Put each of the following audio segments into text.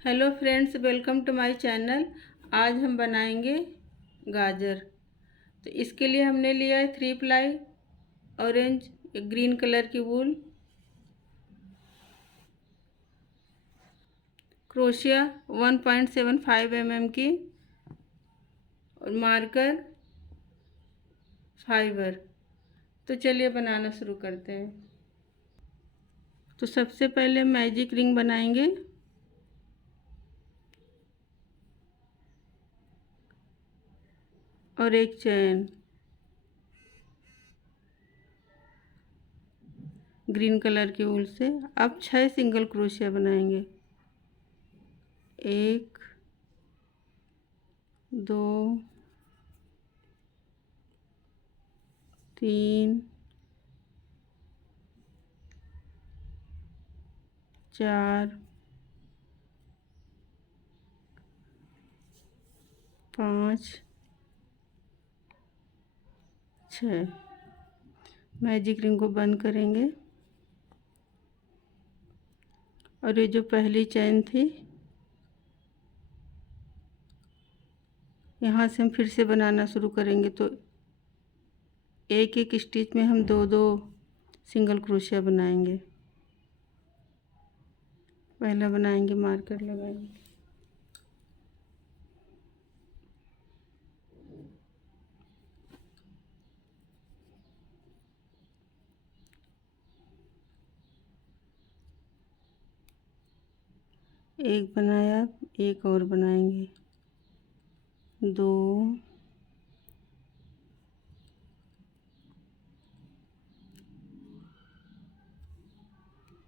Hello friends, welcome to my channel. आज हम बनाएंगे गाजर। तो इसके लिए हमने लिया है 3 प्लाई ऑरेंज ग्रीन कलर की वूल, क्रोशिया 1.75 mm की, और मार्कर, फाइबर। तो चलिए बनाना शुरू करते हैं। तो सबसे पहले मैजिक रिंग बनाएंगे। और एक चैन ग्रीन कलर की वूल से। अब 6 सिंगल क्रोशिया बनाएंगे। 1 2 3 4 5 6। मैजिक रिंग को बंद करेंगे। और ये जो पहली चैन थी, यहाँ से हम फिर से बनाना शुरू करेंगे। तो एक एक स्टिच में हम दो दो सिंगल क्रोशिया बनाएंगे। पहला बनाएंगे, मार्कर लगाएंगे। एक बनाया, एक और बनाएंगे। 2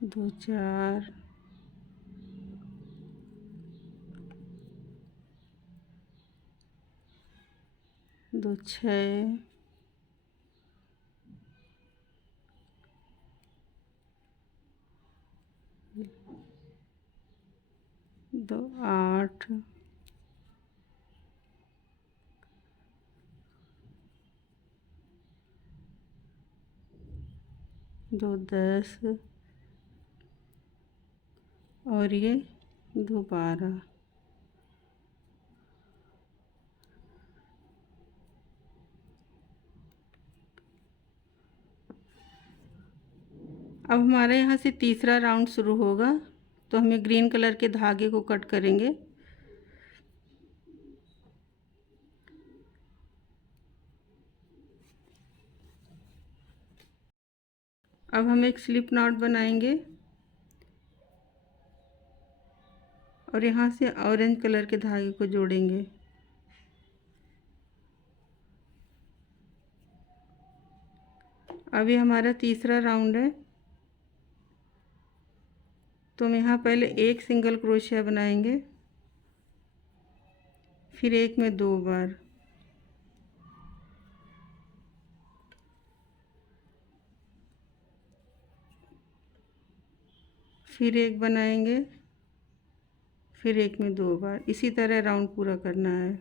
2 4 2 6 2 8 2 10 और ये 2 12। अब हमारे यहाँ से तीसरा राउंड शुरू होगा। तो हमें ग्रीन कलर के धागे को कट करेंगे। अब हम एक स्लिप नॉट बनाएंगे और यहाँ से ऑरेंज कलर के धागे को जोड़ेंगे। अभी हमारा तीसरा राउंड है। तो हम यहाँ पहले एक सिंगल क्रोशिया बनाएंगे, फिर एक में 2 बार, फिर एक बनाएंगे, फिर एक में 2 बार। इसी तरह राउंड पूरा करना है।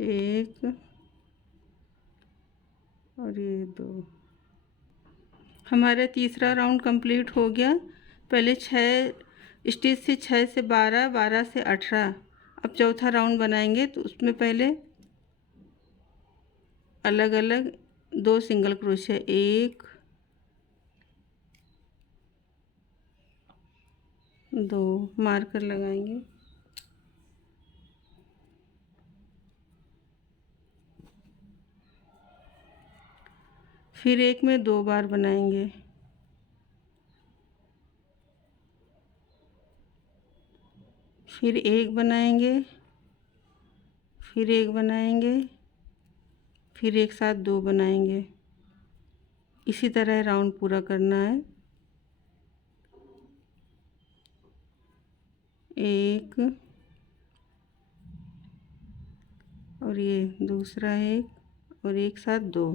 एक और ये 2। हमारा तीसरा राउंड कंप्लीट हो गया। पहले 6 स्टिच से 6 से 12, 12 से 18। अब चौथा राउंड बनाएंगे। तो उसमें पहले अलग अलग 2 सिंगल क्रोशिया, 1 2 मार्कर लगाएंगे। फिर एक में 2 बार बनाएंगे, फिर एक बनाएंगे, फिर एक बनाएंगे, फिर एक साथ 2 बनाएंगे। इसी तरह राउंड पूरा करना है। एक और ये दूसरा एक और एक साथ 2।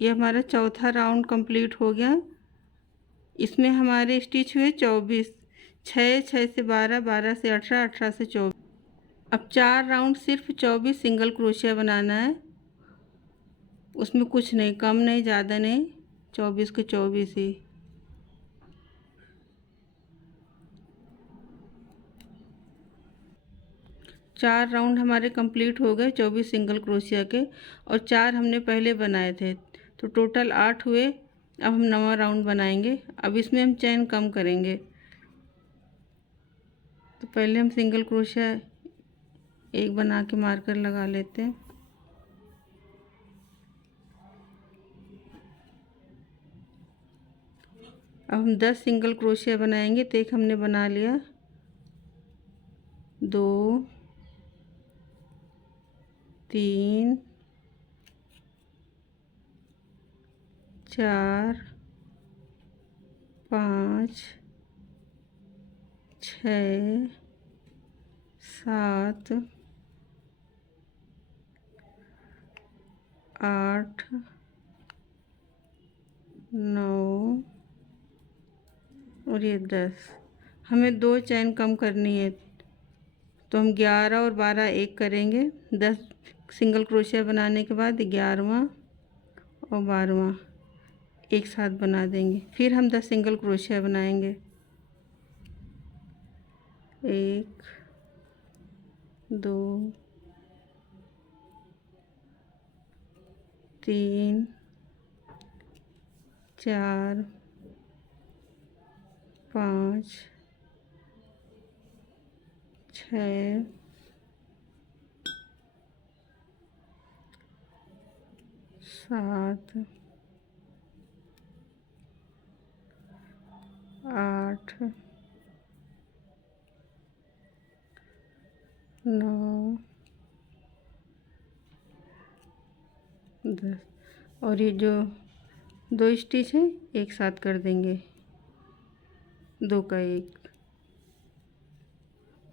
ये हमारा चौथा राउंड कंप्लीट हो गया। इसमें हमारे स्टिच हुए 24, 6, 6 से 12, 12 से 18, 18 से 24। अब 4 राउंड सिर्फ 24 सिंगल क्रोशिया बनाना है, उसमें कुछ नहीं, कम नहीं ज़्यादा नहीं, 24 के 24 ही। चार राउंड हमारे कंप्लीट हो गए 24 सिंगल क्रोशिया के, और 4 हमने पहले बनाए थे, तो टोटल 8 हुए। अब हम 9वां राउंड बनाएंगे। अब इसमें हम चैन कम करेंगे, तो पहले हम सिंगल क्रोशिया एक बना के मार्कर लगा लेते हैं। अब हम 10 सिंगल क्रोशिया बनाएंगे, तो एक हमने बना लिया, 2, 3, 4, 5, 6, 7, 8, 9 और ये 10। हमें 2 चैन कम करनी है, तो हम 11 और 12 एक करेंगे। 10 सिंगल क्रोशिया बनाने के बाद 11वां और 12वां एक साथ बना देंगे। फिर हम 10 सिंगल क्रोशिया बनाएंगे, 1, 2, 3, 4, 5, 6, 7, 8, 9, 10 और ये जो 2 स्टिच है एक साथ कर देंगे, 2 का 1।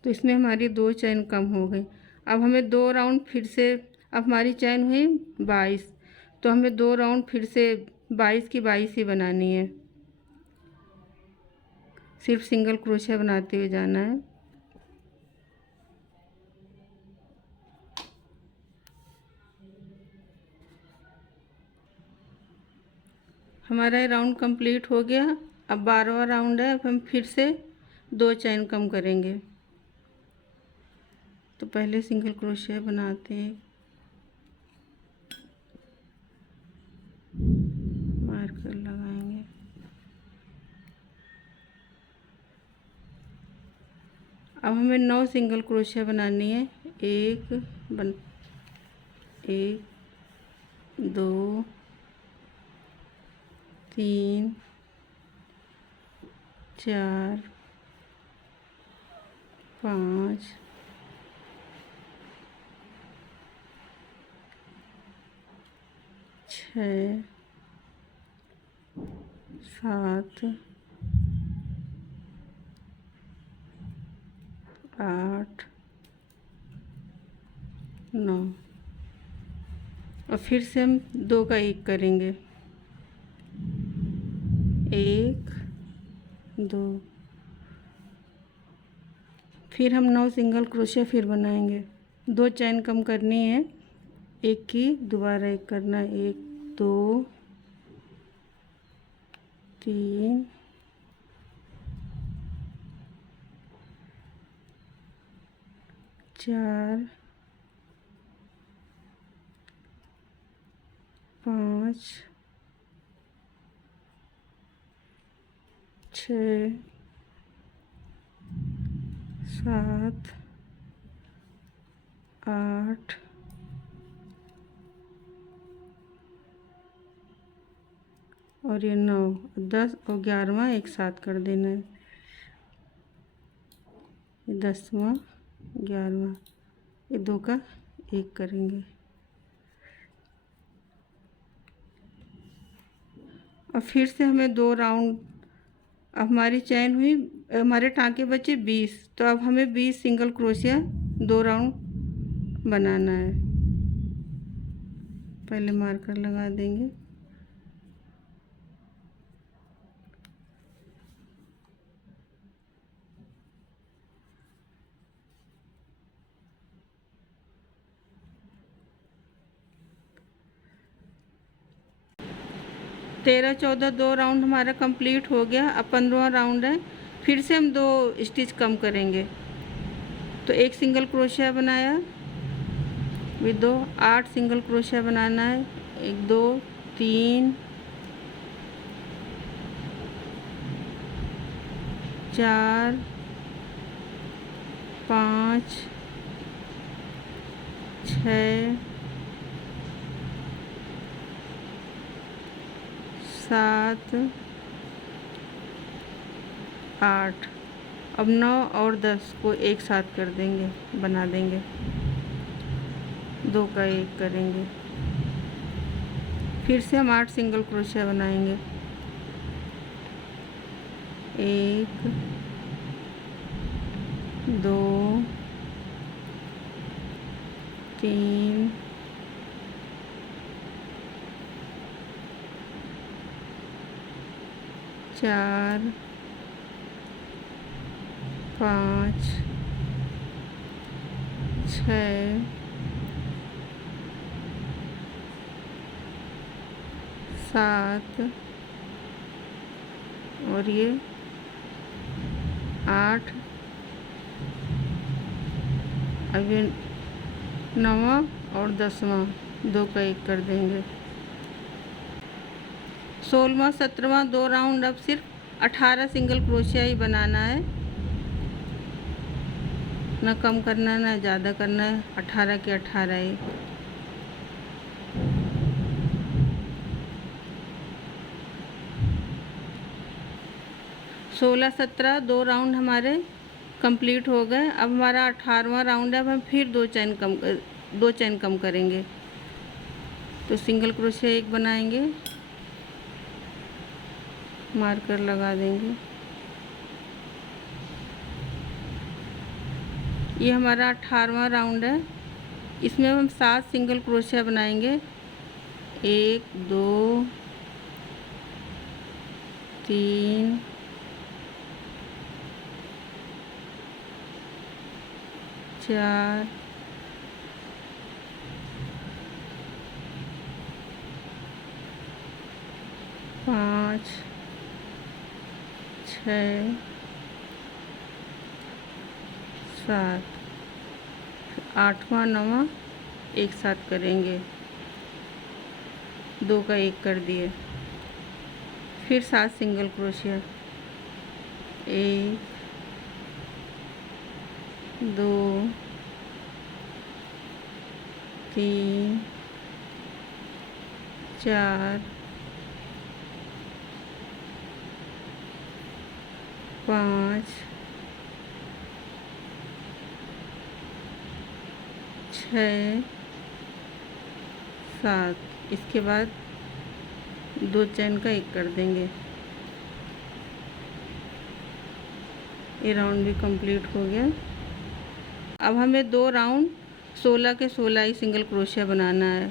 तो इसमें हमारी 2 चैन कम हो गई। अब हमें 2 राउंड फिर से, अब हमारी चैन हुई 22, तो हमें 2 राउंड फिर से 22 की 22 ही बनानी है। सिर्फ सिंगल क्रोशिया बनाते हुए जाना है। हमारा ये राउंड कंप्लीट हो गया। अब 12वां राउंड है। अब हम फिर से 2 चैन कम करेंगे, तो पहले सिंगल क्रोशिया बनाते हैं, मार्कर लगाएंगे। अब हमें 9 सिंगल क्रोशिया बनानी है। 1, 2, 3, 4, 5, 6, 7, 8, 9 और फिर से हम 2 का 1 करेंगे, 1, 2, फिर हम 9 सिंगल क्रोशिया फिर बनाएंगे। 2 चैन कम करनी है, एक की दोबारा 1 करना है, 1, 2, 3, 4, 5, 6, 7, 8, और ये 9, 10 और 11वां एक साथ कर देना है। ये 10वां, 11वां, ये 2 का 1 करेंगे। और फिर से हमें 2 राउंड, अब हमारी चैन हुई, हमारे टाँके बचे 20, तो अब हमें 20 सिंगल क्रोशिया 2 राउंड बनाना है। पहले मार्कर लगा देंगे, 13 14 2 राउंड हमारा कंप्लीट हो गया। अब 15वां राउंड है, फिर से हम 2 स्टिच कम करेंगे। तो एक सिंगल क्रोशिया बनाया, फिर 2 8 सिंगल क्रोशिया बनाना है। 1 2 3 4 5 6 7 8। अब 9 और 10 को एक साथ कर देंगे, बना देंगे। 2 का 1 करेंगे, फिर से हम 8 सिंगल क्रोशिया बनाएंगे। 1 2 3 4 5 6 7 और ये 8। अब ये 9वां और 10वां 2 का 1 कर देंगे। 16वां 17वां 2 राउंड अब सिर्फ 18 सिंगल क्रोशिया ही बनाना है, ना कम करना है ना ज़्यादा करना है। 18 के 18 ही। सोलह 17 2 राउंड हमारे कंप्लीट हो गए। अब हमारा 18वां राउंड है। अब हम फिर 2 चैन कम करेंगे। तो सिंगल क्रोशिया 1 बनाएंगे, मार्कर लगा देंगे। ये हमारा 18वां राउंड है। इसमें हम 7 सिंगल क्रोशिया बनाएंगे। 1 2 3 4 5 6 7। 8वां 9वां एक साथ करेंगे। 2 का 1 कर दिए, फिर 7 सिंगल क्रोशिया। 1 2 3 4 5 6 7। इसके बाद 2 चैन का 1 कर देंगे। ये राउंड भी कंप्लीट हो गया। अब हमें 2 राउंड 16 के 16 ही सिंगल क्रोशिया बनाना है।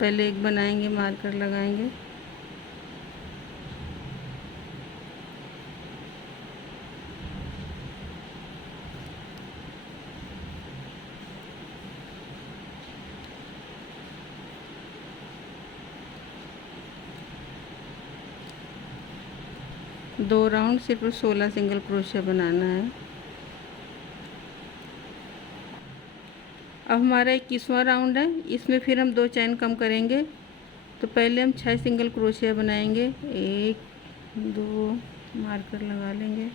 पहले 1 बनाएंगे, मार्कर लगाएंगे। दो राउंड सिर्फ 16 सिंगल क्रोशिया बनाना है। अब हमारा 21वां राउंड है। इसमें फिर हम 2 चैन कम करेंगे। तो पहले हम 6 सिंगल क्रोशिया बनाएंगे। 1 2 मार्कर लगा लेंगे।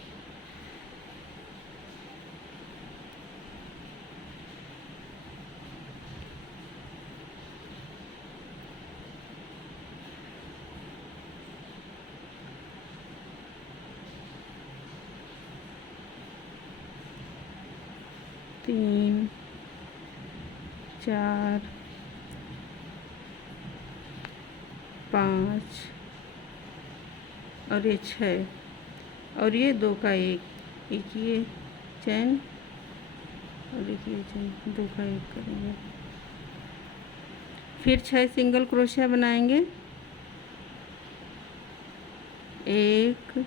तीन 4 5 और ये 6 और ये 2 का 1। एक ये चैन और एक ये चैन, 2 का 1 करेंगे। फिर 6 सिंगल क्रोशिया बनाएंगे। 1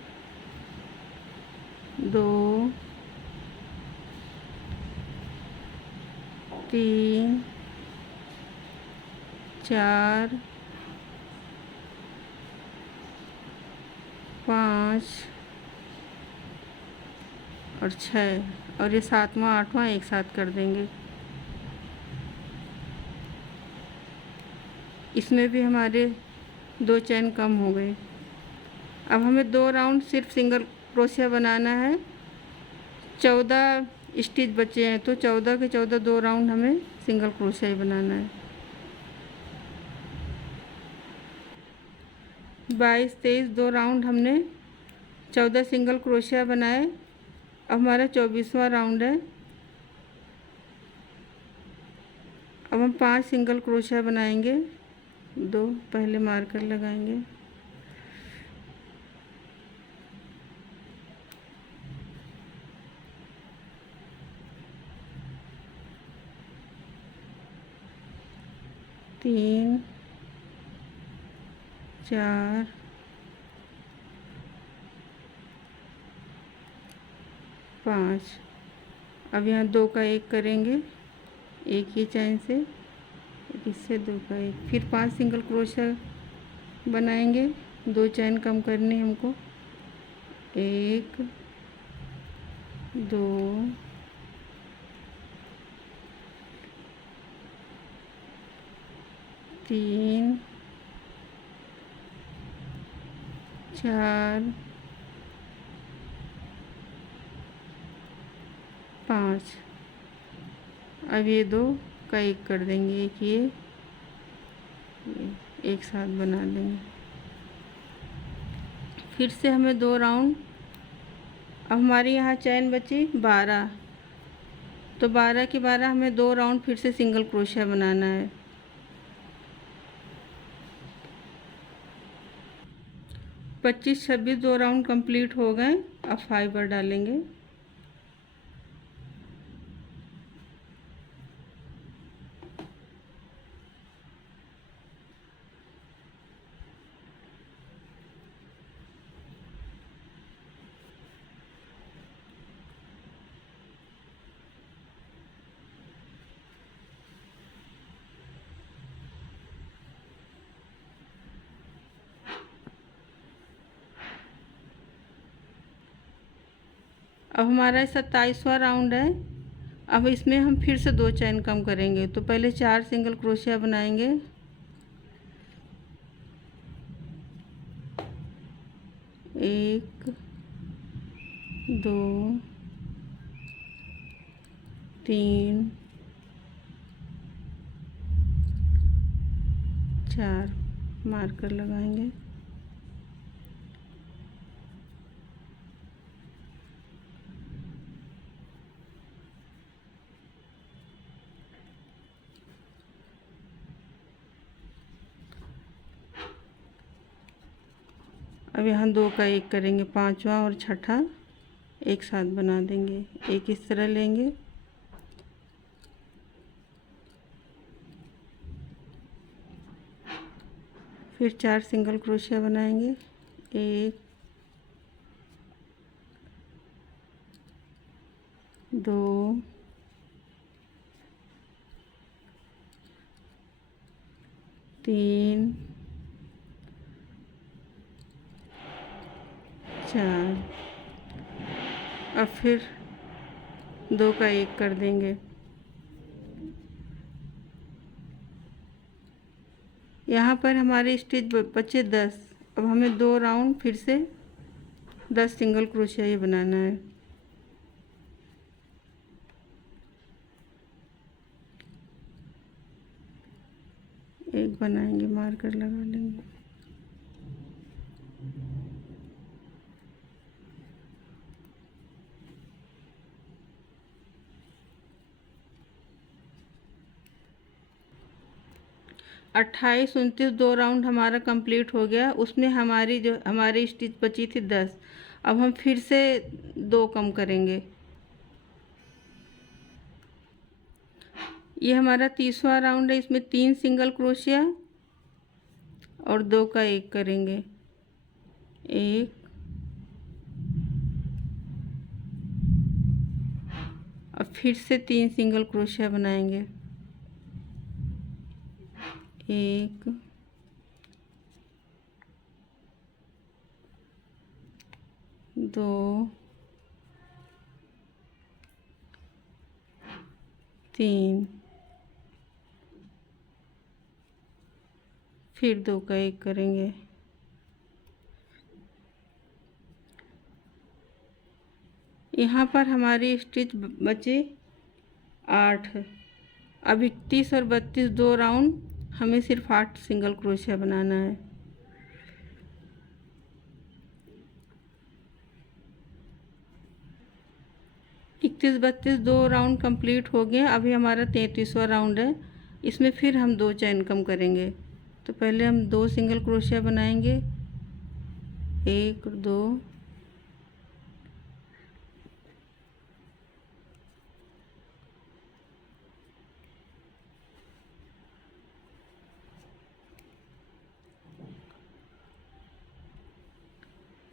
2 3 4 5 और 6 और ये 7वां 8वां एक साथ कर देंगे। इसमें भी हमारे 2 चैन कम हो गए। अब हमें 2 राउंड सिर्फ सिंगल क्रोशिया बनाना है। 14 स्टिच बचे हैं, तो 14 के 14 2 राउंड हमें सिंगल क्रोशिया ही बनाना है। 22 23 2 राउंड हमने 14 सिंगल क्रोशिया बनाए। अब हमारा 24वां राउंड है। अब हम 5 सिंगल क्रोशिया बनाएंगे। 2 पहले मार्कर लगाएंगे। तीन 4 5। अब यहाँ 2 का 1 करेंगे एक ही चैन से, इससे 2 का 1, फिर 5 सिंगल क्रोशिया बनाएंगे। 2 चैन कम करनी हमको। 1 2 3 4 5। अब ये 2 का 1 कर देंगे, एक ये एक साथ बना लेंगे। फिर से हमें 2 राउंड। अब हमारी यहाँ चैन बची 12, तो 12 के 12 हमें 2 राउंड फिर से सिंगल क्रोशिया बनाना है। 25 26 2 राउंड कंप्लीट हो गए। अब फाइबर डालेंगे। अब हमारा 27वां राउंड है। अब इसमें हम फिर से 2 चैन कम करेंगे, तो पहले 4 सिंगल क्रोशिया बनाएंगे। 1 2 3 4 मार्कर लगाएंगे। अब यहाँ 2 का 1 करेंगे, 5वां और 6ठा एक साथ बना देंगे। एक इस तरह लेंगे, फिर 4 सिंगल क्रोशिया बनाएंगे। 1 2 3 4। अब फिर 2 का 1 कर देंगे। यहाँ पर हमारे स्टिच बचे 10। अब हमें 2 राउंड फिर से 10 सिंगल क्रोशिया ही बनाना है। एक बनाएंगे, मार्कर लगा लेंगे। अट्ठाईस 29 2 राउंड हमारा कंप्लीट हो गया। उसमें हमारी स्टिच बची थी 10। अब हम फिर से 2 कम करेंगे। ये हमारा 30वां राउंड है। इसमें 3 सिंगल क्रोशिया और 2 का 1 करेंगे। 1 अब फिर से 3 सिंगल क्रोशिया बनाएंगे। 1 2 3 फिर 2 का 1 करेंगे। यहाँ पर हमारी स्टिच बचे 8। अब 31 और 32 2 राउंड हमें सिर्फ 8 सिंगल क्रोशिया बनाना है। इकतीस 32 2 राउंड कंप्लीट हो गए। अभी हमारा 33वां राउंड है। इसमें फिर हम 2 चैन कम करेंगे। तो पहले हम 2 सिंगल क्रोशिया बनाएंगे, 1 2,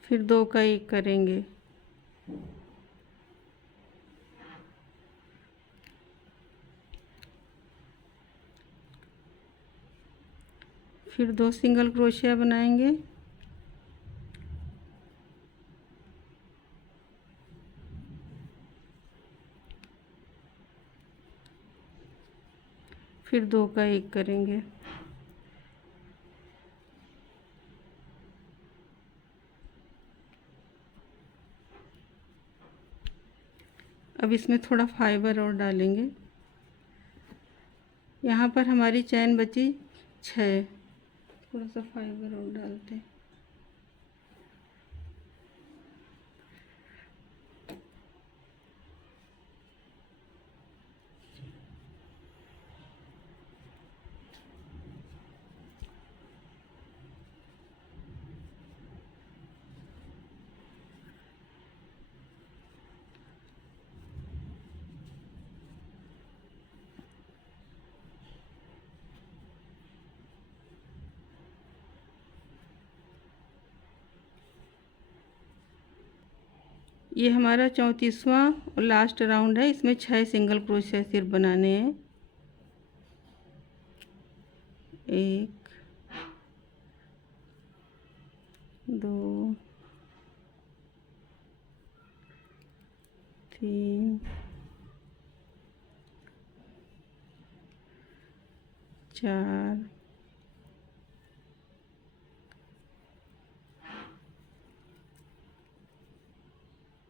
फिर 2 का 1 करेंगे। फिर 2 सिंगल क्रोशिया बनाएंगे, फिर 2 का 1 करेंगे। अब इसमें थोड़ा फाइबर और डालेंगे। यहाँ पर हमारी चैन बची 6। थोड़ा सा फाइबर और डालते हैं। ये हमारा 34वां और लास्ट राउंड है। इसमें 6 सिंगल क्रोशिया सिर्फ बनाने हैं। 1 2 3 4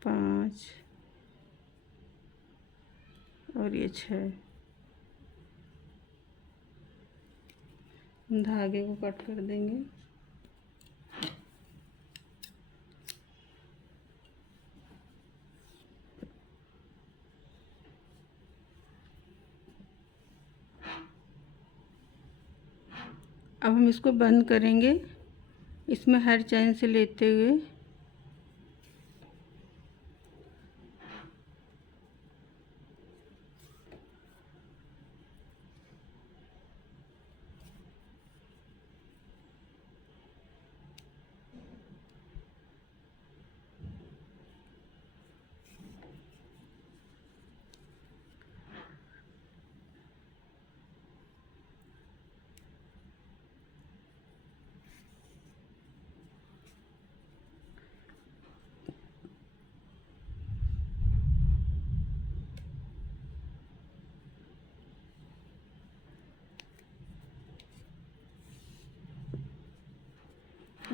5 और ये 6। धागे को कट कर देंगे। अब हम इसको बंद करेंगे। इसमें हर चैन से लेते हुए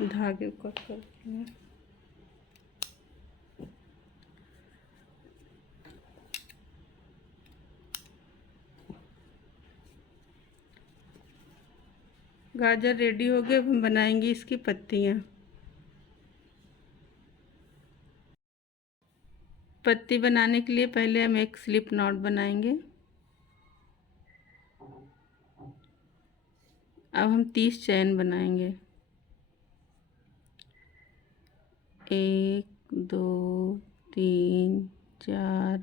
धागे को कट करते हैं। गाजर रेडी हो गए। अब हम बनाएंगे इसकी पत्तियाँ। पत्ती बनाने के लिए पहले हम एक स्लिप नॉट बनाएंगे। अब हम 30 चैन बनाएंगे। 1 2 3 4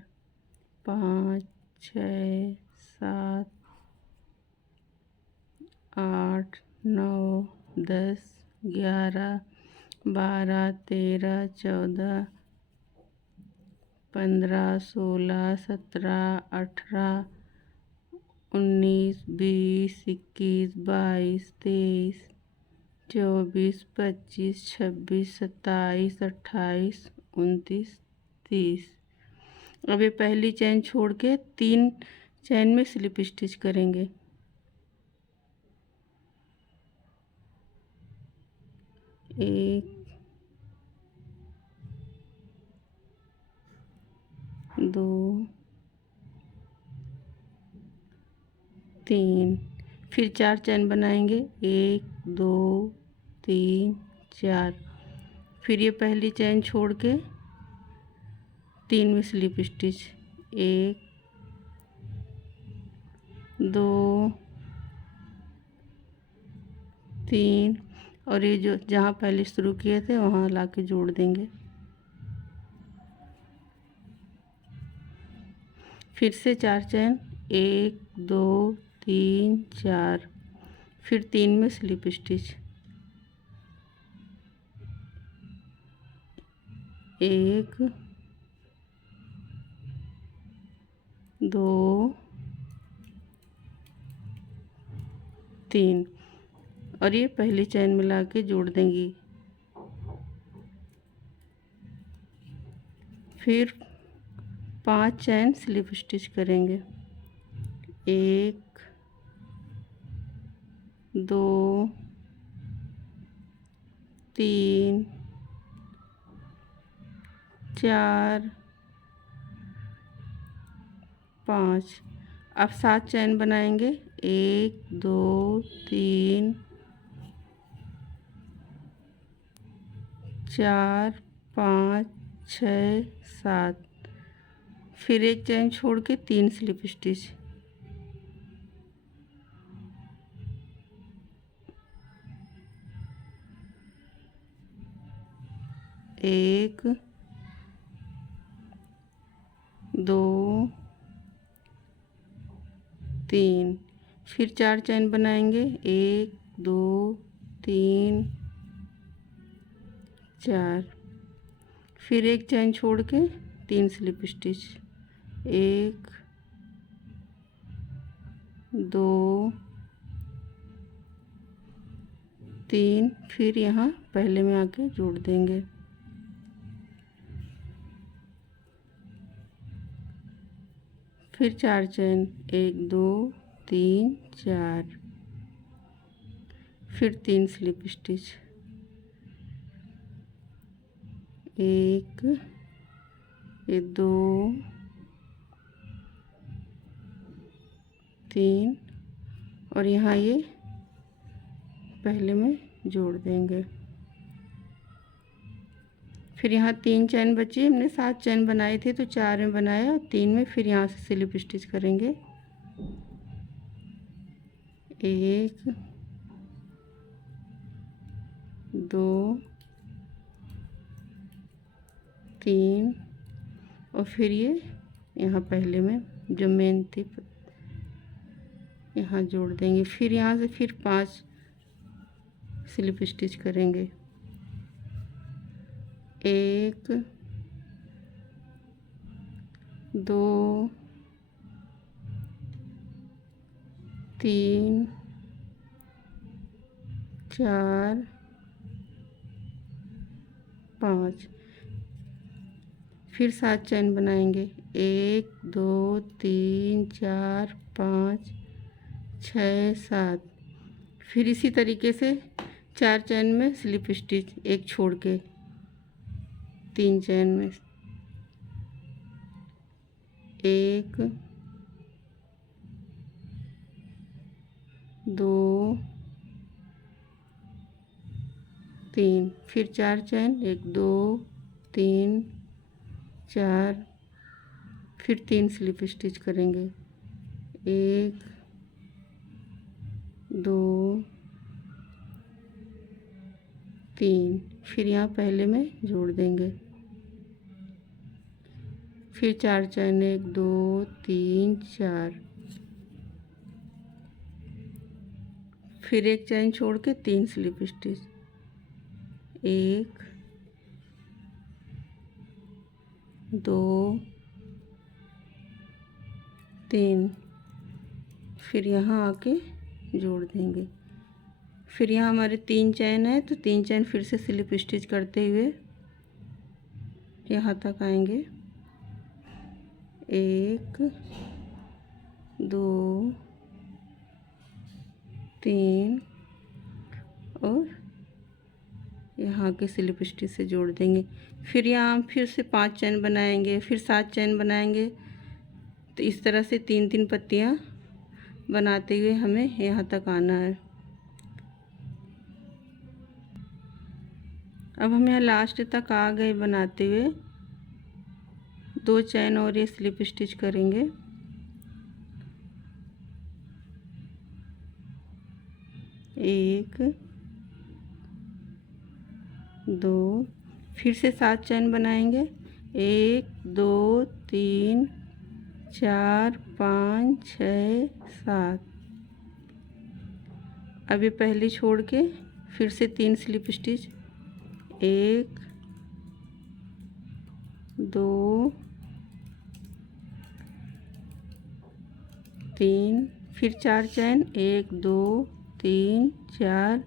5 6 7 8 9 10 11 12 13 14 15 16 17 18 19 20 21 22 23 24 25 26 27 28 29, 30। अब ये पहली चैन छोड़ के 3 चैन में स्लिप स्टिच करेंगे। एक, दो, 3। फिर 4 चैन बनाएंगे, 1, 2, 3, 4। फिर ये पहली चैन छोड़ के 3 में स्लिप स्टिच, 1, 2, 3। और ये जो जहाँ पहले शुरू किए थे वहाँ ला के जोड़ देंगे। फिर से 4 चैन, 1, 2, 3, 4। फिर 3 में स्लिप स्टिच, 1, 2, 3। और ये पहली चैन मिला के जोड़ देंगी। फिर 5 चैन स्लिप स्टिच करेंगे, 1, 2, 3, 4, 5। अब 7 चैन बनाएंगे, 1, 2, 3, 4, 5, 6, 7। फिर एक चैन छोड़ के 3 स्लिप स्टिच, 1, 2, 3। फिर 4 चैन बनाएंगे, 1, 2, 3, 4। फिर एक चैन छोड़ के 3 स्लिप स्टिच, 1, 2, 3। फिर यहाँ पहले में आके जोड़ देंगे। फिर 4 चैन, 1, 2, 3, 4। फिर 3 स्लिप स्टिच, 1, 2, 3। और यहाँ ये पहले में जोड़ देंगे। फिर यहाँ 3 चैन बची, हमने 7 चैन बनाए थे तो 4 में बनाया, 3 में फिर यहाँ से स्लिप स्टिच करेंगे, 1, 2, 3। और फिर ये यहाँ पहले में जो मेन थी यहाँ जोड़ देंगे। फिर यहाँ से फिर 5 स्लिप स्टिच करेंगे, 1, 2, 3, 4, 5। फिर 7 चैन बनाएंगे, 1, 2, 3, 4, 5, 6, 7। फिर इसी तरीके से 4 चैन में स्लिप स्टिच, एक छोड़ के 3 चैन में, 1, 2, 3। फिर 4 चैन, 1, 2, 3, 4। फिर 3 स्लिप स्टिच करेंगे, 1, 2, 3। फिर यहाँ पहले में जोड़ देंगे। फिर 4 चैन, 1, 2, 3, 4। फिर एक चैन छोड़ के 3 स्लिप स्टिच, 1, 2, 3। फिर यहाँ आके जोड़ देंगे। फिर यहाँ हमारे 3 चैन है तो 3 चैन फिर से स्लिप स्टिच करते हुए यहाँ तक आएंगे। 1 2 3 और यहाँ के स्लिप स्टिच से जोड़ देंगे। फिर यहाँ हम फिर से 5 चैन बनाएंगे, फिर 7 चैन बनाएंगे। तो इस तरह से 3-3 पत्तियाँ बनाते हुए हमें यहाँ तक आना है। अब हम यहाँ लास्ट तक आ गए बनाते हुए। 2 चैन और ये स्लिप स्टिच करेंगे। एक 2 फिर से 7 चैन बनाएंगे। 1 2 3 4 5 6 7। अब ये पहली छोड़ के फिर से 3 स्लिप स्टिच। 1 2 3 फिर 4 चैन। 1 2 3 4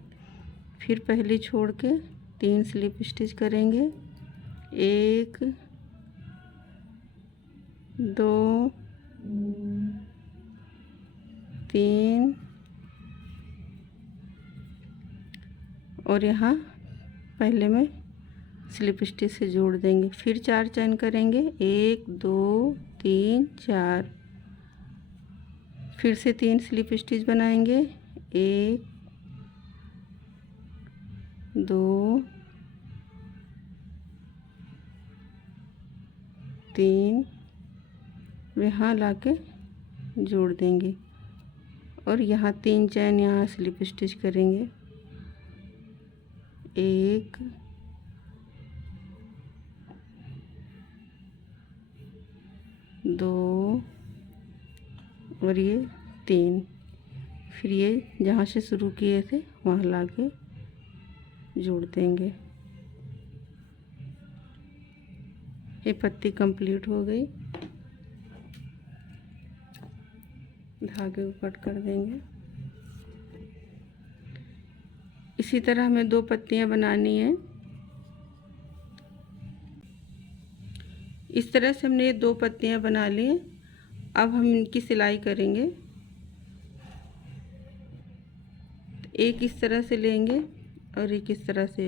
फिर पहली छोड़ के 3 स्लिप स्टिच करेंगे। 1 2 3 और यहाँ पहले में स्लिप स्टिच से जोड़ देंगे। फिर 4 चैन करेंगे। 1 2 3 4 फिर से 3 स्लिप स्टिच बनाएंगे। 1 2 3 यहाँ लाके जोड़ देंगे और यहाँ 3 चैन यहाँ स्लिप स्टिच करेंगे। 1 2 और ये 3। फिर ये जहाँ से शुरू किए थे वहाँ लाके जोड़ देंगे। ये पत्ती कंप्लीट हो गई। धागे को कट कर देंगे। इसी तरह हमें 2 पत्तियां बनानी है। इस तरह से हमने ये 2 पत्तियां बना ली। अब हम इनकी सिलाई करेंगे। एक इस तरह से लेंगे और एक इस तरह से।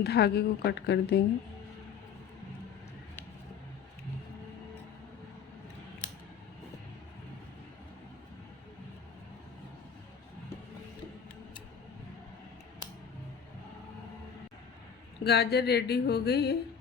धागे को कट कर देंगे। गाजर रेडी हो गई है।